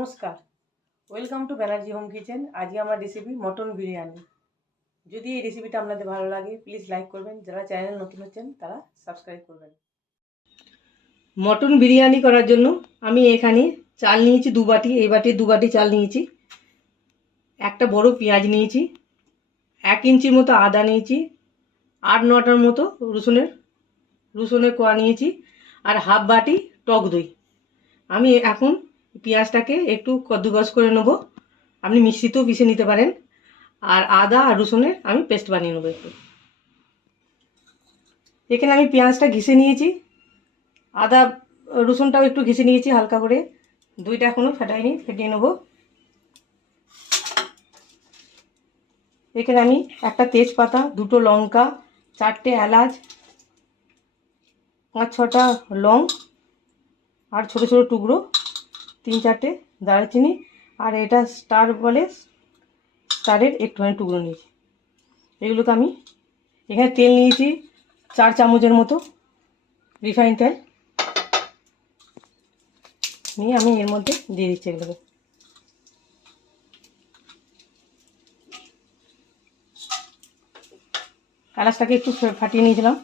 নমস্কার। Welcome to Banerjee home kitchen আজকে আমার রেসিপি মটন বিরিয়ানি। যদি এই রেসিপিটা আপনাদের ভালো লাগে প্লিজ লাইক করবেন। যারা চ্যানেল নতুন হচ্ছেন, তারা সাবস্ক্রাইব করবেন। মটন বিরিয়ানি করার জন্য আমি এখানে চাল নিয়েছি দু বাটি। এই বাটি, দু বাটি চাল নিয়েছি। একটা বড় পেঁয়াজ নিয়েছি। এক ইঞ্চির মতো আদা নিয়েছি। আট, নটার মতো রসুনের রসুনের কোয়া নিয়েছি। আর হাফ বাটি টক দই। আমি এখন পেঁয়াজটাকে একটু কদ্দুকস করে নেব। আপনি মিষ্টিতেও পিষে নিতে পারেন। আর আদা আর রসুনের আমি পেস্ট বানিয়ে নেব একটু। এখানে আমি পেঁয়াজটা ঘিসে নিয়েছি। আদা, রসুনটাও একটু ঘিসে নিয়েছি হালকা করে। দুইটা এখনও ফেটাইনি, ফেটিয়ে নেব। এখানে আমি একটা তেজপাতা, দুটো লঙ্কা, চারটে এলাচ, পাঁচ ছটা লং আর ছোটো ছোটো টুকরো তিন চারটে দারচিনি আর এটা স্টার বলে স্টারের একটুখানি টুকরো নিয়েছি। এগুলোকে আমি এখানে তেল নিয়েছি চার চামচের মতো রিফাইন তেল। নিয়ে আমি এর মধ্যে দিয়ে দিচ্ছি এগুলোকে। কালাসটাকে একটু ফাটিয়ে নিয়েছিলাম।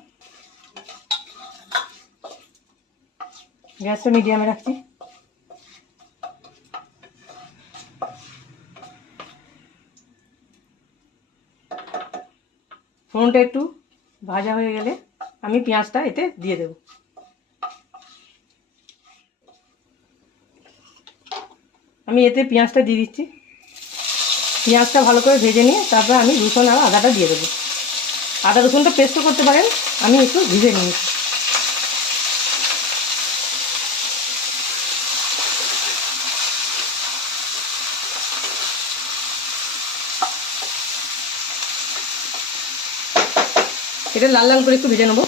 গ্যাসটা মিডিয়ামে রাখছি। ফোনটা একটু ভাজা হয়ে গেলে আমি পেঁয়াজটা এতে দিয়ে দেব। আমি এতে পেঁয়াজটা দিয়ে দিচ্ছি। পেঁয়াজটা ভালো করে ভেজে নিয়ে তারপর আমি রসুন আর আদাটা দিয়ে দেবো। আদা রসুনটা পেস্ট করতে পারেন, আমি একটু ভিজে নিয়েছি। এটা লাল লাল করে একটু ভেজে নেব।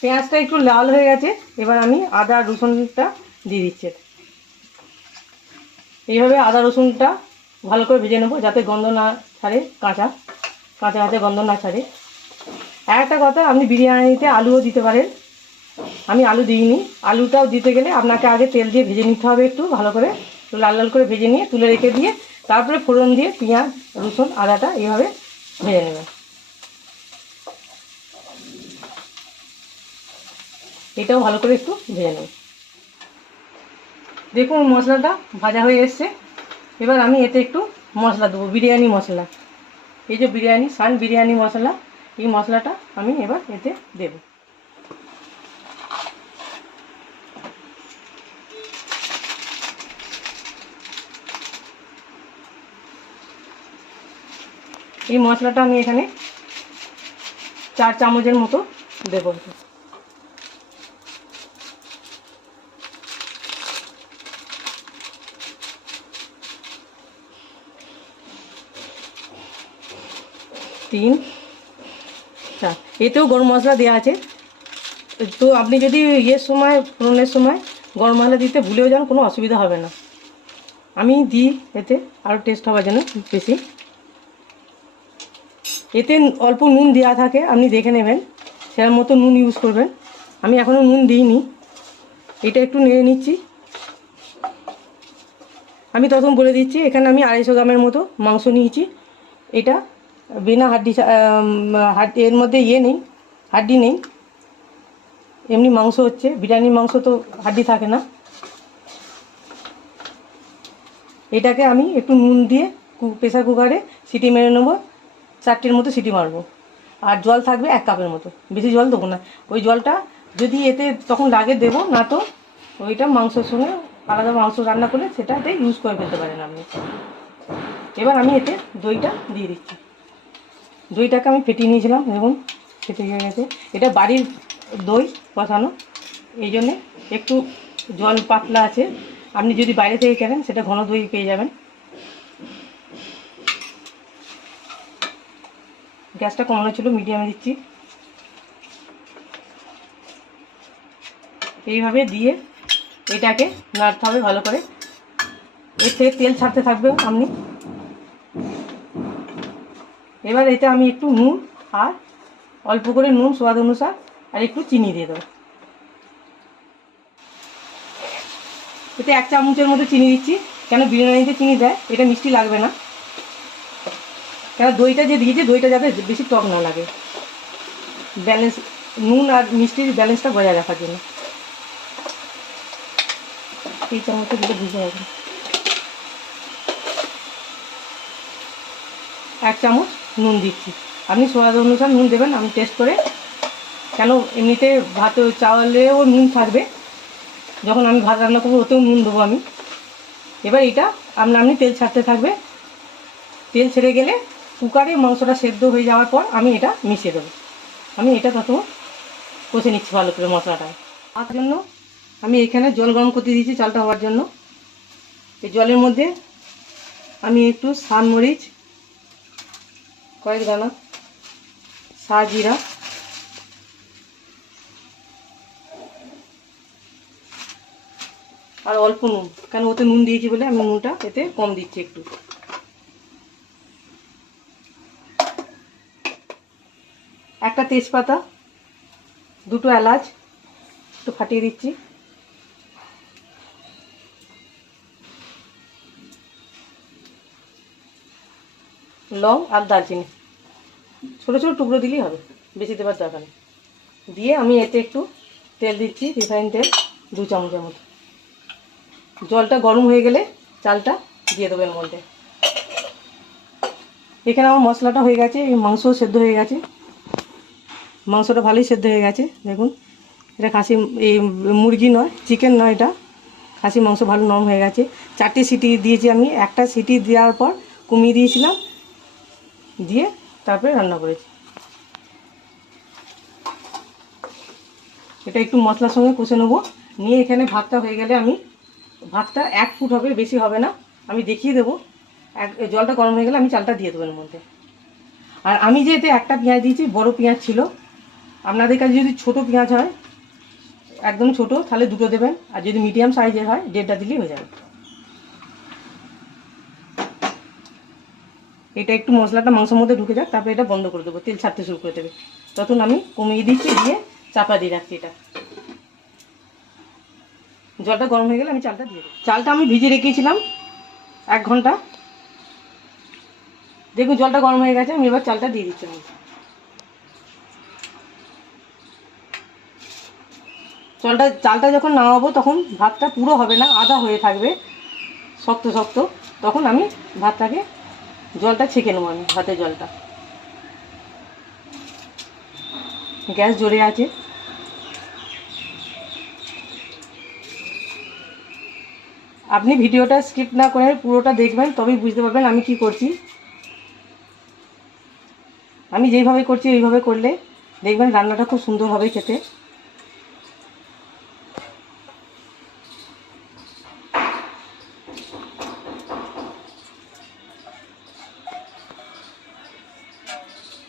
পেঁয়াজটা একটু লাল হয়ে গেছে, এবার আমি আদা, রসুনটা দিয়ে দিচ্ছি। এইভাবে আদা, রসুনটা ভালো করে ভেজে নেব, যাতে গন্ধ না ছাড়ে কাঁচা কাঁচা কাঁচা গন্ধ না ছাড়ে। একটা কথা, আপনি বিরিয়ানিতে আলুও দিতে পারেন। আমি আলু দিইনি। আলুটাও দিতে গেলে আপনাকে আগে তেল দিয়ে ভেজে নিতে হবে একটু, ভালো করে। লাল লাল করে ভেজে নিয়ে তুলে রেখে দিয়ে, তারপরে ফোড়ন দিয়ে পেঁয়াজ, রসুন, আদাটা এইভাবে ভেজে নেবেন। এটাও ভালো করে একটু ভেজে নেব। দেখুন মশলাটা ভাজা হয়ে এসছে। এবার আমি এতে একটু মশলা দেবো, বিরিয়ানি মশলা। এই যে বিরিয়ানি, সান বিরিয়ানি মশলা, এই মশলাটা আমি এবার এতে দেব। এই মশলাটা আমি এখানে চার চামচের মতো দেবো। তিন। চার এতেও গরম মশলা দেওয়া আছে। তো আপনি যদি ইয়ের সময়, ফোড়নের সময় গরম মশলা দিতে ভুলেও যান, কোনো অসুবিধা হবে না। আমি দিই এতে, আরও টেস্ট হওয়ার জন্য বেশি। এতে অল্প নুন দেওয়া থাকে, আপনি দেখে নেবেন। সেরকম মতো নুন ইউজ করবেন। আমি এখনও নুন দিইনি। এটা একটু নেড়ে নিচ্ছি। আমি তখন বলে দিচ্ছি, এখানে আমি আড়াইশো গ্রামের মতো মাংস নিয়েছি। এটা বিনা হাড্ডি হাড্ডি, এর মধ্যে ইয়ে নেই, হাড্ডি নেই। এমনি মাংস হচ্ছে বিরিয়ানির মাংস তো হাড্ডি থাকে না। এটাকে আমি একটু নুন দিয়ে প্রেসার কুকারে সিটি মেরে নেব, চারটের মতো সিটি মারবো। আর জল থাকবে এক কাপের মতো, বেশি জল দেবো না। ওই জলটা যদি এতে তখন লাগে দেবো, না তো ওইটা মাংসর সঙ্গে আলাদা মাংস রান্না করলে সেটাতে ইউজ করে ফেলতে পারেন আপনি। এবার আমি এতে দইটা দিয়ে দিচ্ছি। দইটাকে আমি ফেটিয়ে নিয়েছিলাম, দেখুন, ফেটে হয়ে গেছে। এটা বাড়ির দই বসানো, এই জন্যে একটু জল পাতলা আছে। আপনি যদি বাইরে থেকে কেনেন, সেটা ঘন দই পেয়ে যাবেন। গ্যাসটা কমানো ছিল, মিডিয়ামে দিচ্ছি। এইভাবে দিয়ে এটাকে নাড়তে হবে ভালো করে। এর থেকে তেল ছাড়তে থাকবে আপনি। এবার এতে আমি একটু নুন আর অল্প করে নুন, স্বাদ অনুসার, আর একটু চিনি দিয়ে দেবো। এতে এক চামচের মতো চিনি দিচ্ছি, কেন বিরিয়ানিতে চিনি দেয়, এটা মিষ্টি লাগবে না। কেন দইটা যে দিয়েছে, দইটা যাতে বেশি টক না লাগে। ব্যালেন্স, নুন আর মিষ্টির ব্যালেন্সটা বজায় রাখার জন্য। এই চামচটা দিলে বুঝতে হবে এক চামচ নুন দিচ্ছি। আপনি স্বাদ অনুসার নুন দেবেন, আমি টেস্ট করে কেন এমনিতে ভাত চাওয়ালেও নুন থাকবে। যখন আমি ভাত রান্না করব, ওতেও নুন দেবো আমি। এবার এটা আপনা আপনি তেল ছাড়তে থাকবে। তেল ছেড়ে গেলে কুকারে মাংসটা সেদ্ধ হয়ে যাওয়ার পর আমি এটা মিশিয়ে দেবো। আমি এটা তত কষে নিচ্ছি ভালো করে মশলাটা। তার জন্য আমি এখানে জল গরম করতে দিয়েছি চালটা হওয়ার জন্য। এই জলের মধ্যে আমি একটু সানমরিচ কয়েক দানা সা জিরা আর অল্প নুন, কেন ওতে নুন দিয়েছি বলে আমি নুনটা এতে কম দিচ্ছি একটু। একটা তেজপাতা, দুটো এলাচ, একটু ফাটিয়ে দিচ্ছি। লং আর দারচিনি। ছোটো ছোটো টুকরো দিলেই হবে, বেশি দেবার দরকার নেই। দিয়ে আমি এতে একটু তেল দিচ্ছি, রিফাইন তেল, দু চামচের মতো। জলটা গরম হয়ে গেলে চালটা দিয়ে দেবো এর মধ্যে। এখানে আমার মশলাটা হয়ে গেছে মাংস সেদ্ধ হয়ে গেছে। মাংসটা ভালোই সেদ্ধ হয়ে গেছে, দেখুন। এটা খাসি, এই মুরগি নয়, চিকেন নয় এটা। খাসি মাংস ভালো নরম হয়ে গেছে। চারটে সিটি দিয়েছি আমি, একটা সিটি দেওয়ার পর কমিয়ে দিয়েছিলাম দিয়ে তারপরে রান্না করেছি। এটা একটু মশলার সঙ্গে কষে নেব। নিয়ে এখানে ভাতটা হয়ে গেলে আমি, ভাতটা এক ফুট হবে, বেশি হবে না। আমি দেখিয়ে দেবো। এক জলটা গরম হয়ে গেলে আমি চালটা দিয়ে দেবো এর মধ্যে। আর আমি যে এতে একটা পেঁয়াজ দিয়েছি, বড় পেঁয়াজ ছিল। আপনাদের কাছে যদি ছোট পেঁয়াজ হয়, একদম ছোট, তাহলে দুটো দেবেন। আর যদি মিডিয়াম সাইজের হয়, দেড়টা দিলেই হয়ে যাবে। এটা একটু মশলাটা মাংসের মধ্যে ঢুকে যাক, তারপরে এটা বন্ধ করে দেবো, তেল ছাড়তে শুরু করে দেবে। তখন আমি কমিয়ে দিচ্ছি, দিয়ে চাপা দিয়ে রাখছি এটা। জলটা গরম হয়ে গেলে আমি চালটা দিয়ে দেবো। চালটা আমি ভিজে রেখেছিলাম এক ঘণ্টা। দেখুন, জলটা গরম হয়ে গেছে, আমি এবার চালটা দিয়ে দিচ্ছি জলটা, চালটা যখন নামাবো, তখন ভাতটা পুরো হবে না আধা হয়ে থাকবে, শক্ত শক্ত। তখন আমি ভাতটাকে জলটা ছেঁকে নেব আমি, ভাতের জলটা। গ্যাস জ্বলে আছে। আপনি ভিডিওটা স্কিপ না করে পুরোটা দেখবেন, তবেই বুঝতে পারবেন আমি কি করছি। আমি যেইভাবে করছি, ওইভাবে করলে দেখবেন রান্নাটা খুব সুন্দর হবে খেতে।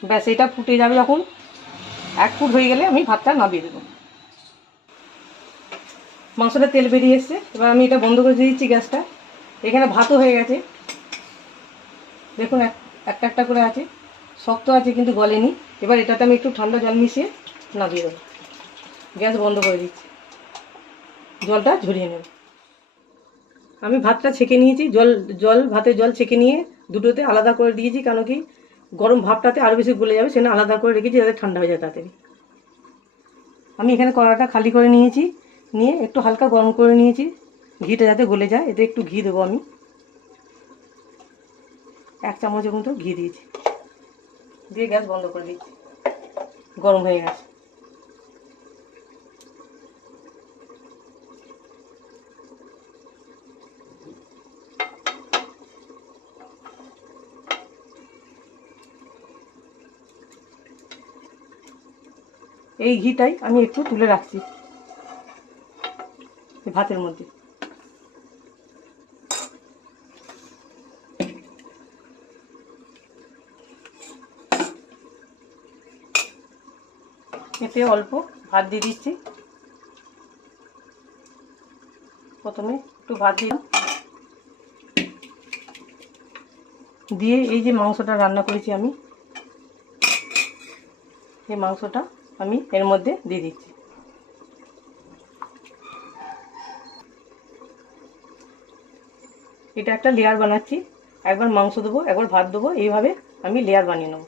ব্যাস এটা ফুটে যাবে যখন এক ফুট হয়ে গেলে আমি ভাতটা নামিয়ে দেবো। মাংসটা তেল বেরিয়ে এসছে। এবার আমি এটা বন্ধ করে দিচ্ছি গ্যাসটা। এখানে ভাতও হয়ে গেছে। দেখুন, এক একটা একটা করে আছে। শক্ত আছে কিন্তু গলেনি। এবার এটাতে আমি একটু ঠান্ডা জল মিশিয়ে নামিয়ে দেবো। গ্যাস বন্ধ করে দিচ্ছি। জলটা ঝরিয়ে নেব। আমি ভাতটা ছেঁকে নিয়েছি। জল জল ভাতের জল ছেঁকে নিয়ে দুটোতে আলাদা করে দিয়েছি, কেন কি গরম ভাবটাতে আরও বেশি গলে যাবে সেটা আলাদা করে রেখেছি যাতে ঠান্ডা হয়ে যায় তাড়াতাড়ি। আমি এখানে কড়াটা খালি করে নিয়েছি, নিয়ে একটু হালকা গরম করে নিয়েছি, ঘিটা যাতে গলে যায়, এতে একটু ঘি দেবো আমি। এক চামচের মতো ঘি দিয়েছি। দিয়ে গ্যাস বন্ধ করে দিচ্ছি। গরম হয়ে গেছে। এই ঘিটাই আমি একটু তুলে রাখছি। ভাতের মধ্যে। এতে অল্প ভাত দিয়ে দিচ্ছি। প্রথমে একটু ভাত দিলাম দিয়ে এই যে মাংসটা রান্না করেছি আমি, এই মাংসটা আমি এর মধ্যে দিয়ে দিচ্ছি। এটা একটা লেয়ার বানাচ্ছি। একবার মাংস দেবো, একবার ভাত দেবো, এইভাবে আমি লেয়ার বানিয়ে নেব।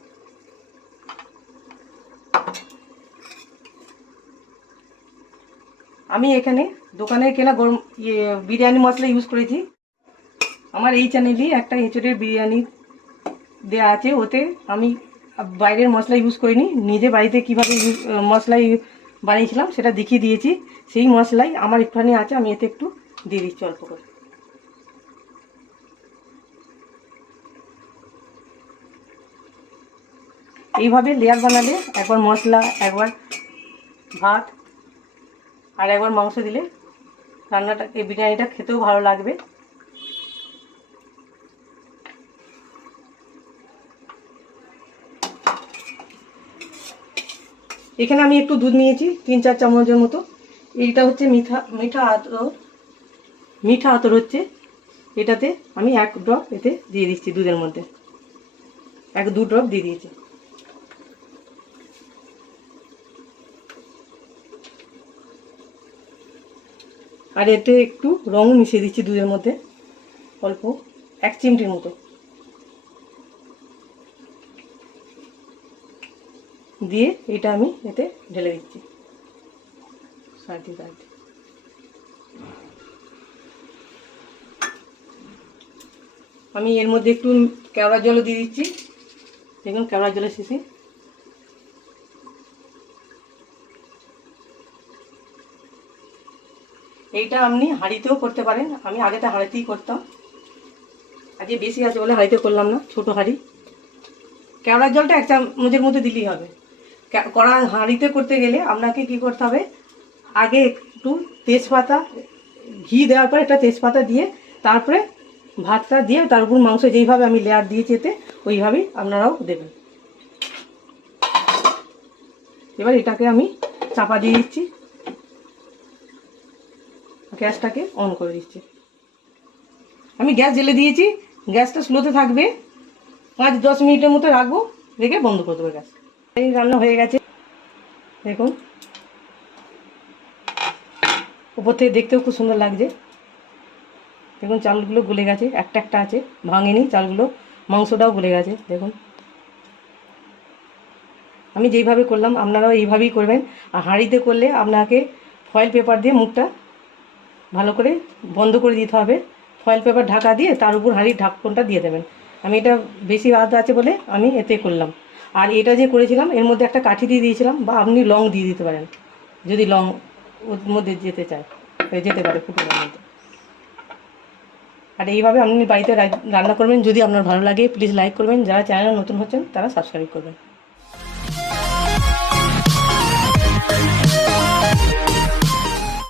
আমি এখানে দোকানে কেনা গরম ইয়ে বিরিয়ানি মশলা ইউজ করেছি। আমার এই চ্যানেলেই একটা এঁচড়ের বিরিয়ানি দেওয়া আছে, ওতে আমি বাইরের মশলা ইউজ করিনি। নিজে বাড়িতে কীভাবে মশলা বানিয়েছিলাম সেটা দেখিয়ে দিয়েছি। সেই মশলাই আমার একটুখানি আছে, আমি এতে একটু দিয়ে দিচ্ছি অল্প করে। এইভাবে লেয়ার বানালে একবার মশলা, একবার ভাত, আর একবার মাংস দিলে রান্নাটা, এই বিরিয়ানিটা খেতেও ভালো লাগবে। এখানে আমি একটু দুধ নিয়েছি, তিন চার চামচের মতো। এইটা হচ্ছে মিঠা মিঠা আতর। মিঠা আতর হচ্ছে, এটাতে আমি এক ড্রপ এতে দিয়ে দিচ্ছি দুধের মধ্যে। এক দু ড্রপ দিয়ে দিয়েছি। আর এতে একটু রঙ মিশিয়ে দিচ্ছি দুধের মধ্যে, অল্প এক চিমটির মতো। দিয়ে এটা আমি এতে ঢেলে দিচ্ছি। সাইডে সাইডে আমি এর মধ্যে একটু কেওড়া জলও দিয়ে দিচ্ছি। দেখুন কেওড়া জলের শেষে এইটা আপনি হাঁড়িতেও করতে পারেন। আমি আগেটা হাঁড়িতেই করতাম। আজকে বেশি আছে বলে হাঁড়িতে করলাম না, ছোটো হাঁড়ি। কেওড়ার জলটা এক চামচের মধ্যে দিলেই হবে। কড়া হাঁড়িতে করতে গেলে আপনাকে কি করতে হবে? আগে একটু তেজপাতা, ঘি দেওয়ার পর একটা তেজপাতা দিয়ে তারপরে ভাতটা দিয়ে তার উপর মাংস যেইভাবে আমি লেয়ার দিয়েছি এতে, ওইভাবেই আপনারাও দেবেন। এবার এটাকে আমি চাপা দিয়ে দিচ্ছি। গ্যাসটাকে অন করে দিচ্ছি। আমি গ্যাস জ্বেলে দিয়েছি, গ্যাসটা স্লোতে থাকবে। পাঁচ দশ মিনিটের মতো রাখব, রেখে বন্ধ করে দেবো গ্যাস। এই রান্না হয়ে গেছে। দেখুন। উপর থেকে দেখতেও খুব সুন্দর লাগছে। দেখুন, চালগুলো গলে গেছে। একটা একটা আছে, ভাঙেনি। চালগুলো, মাংসটাও গলে গেছে। দেখুন। আমি যেইভাবে করলাম, আপনারাও এইভাবেই করবেন। আর হাঁড়িতে করলে আপনাকে ফয়েল পেপার দিয়ে মুখটা ভালো করে বন্ধ করে দিতে হবে। ফয়েল পেপার ঢাকা দিয়ে তার উপর হাঁড়ির ঢাকনটা দিয়ে দেবেন। আমি এটা বেশি ভাত আছে বলে আমি এতে করলাম। আর এটা যে করেছিলাম, এর মধ্যে একটা কাঠি দিয়ে দিয়েছিলাম বা আপনি লং দিয়ে দিতে পারেন, যদি লং ওর মধ্যে যেতে চায় যেতে পারে ফুটবলের মধ্যে। আর এইভাবে আপনি বাড়িতে রান্না করবেন, যদি আপনার ভালো লাগে প্লিজ লাইক করবেন। যারা চ্যানেল নতুন হচ্ছেন, তারা সাবস্ক্রাইব করবেন।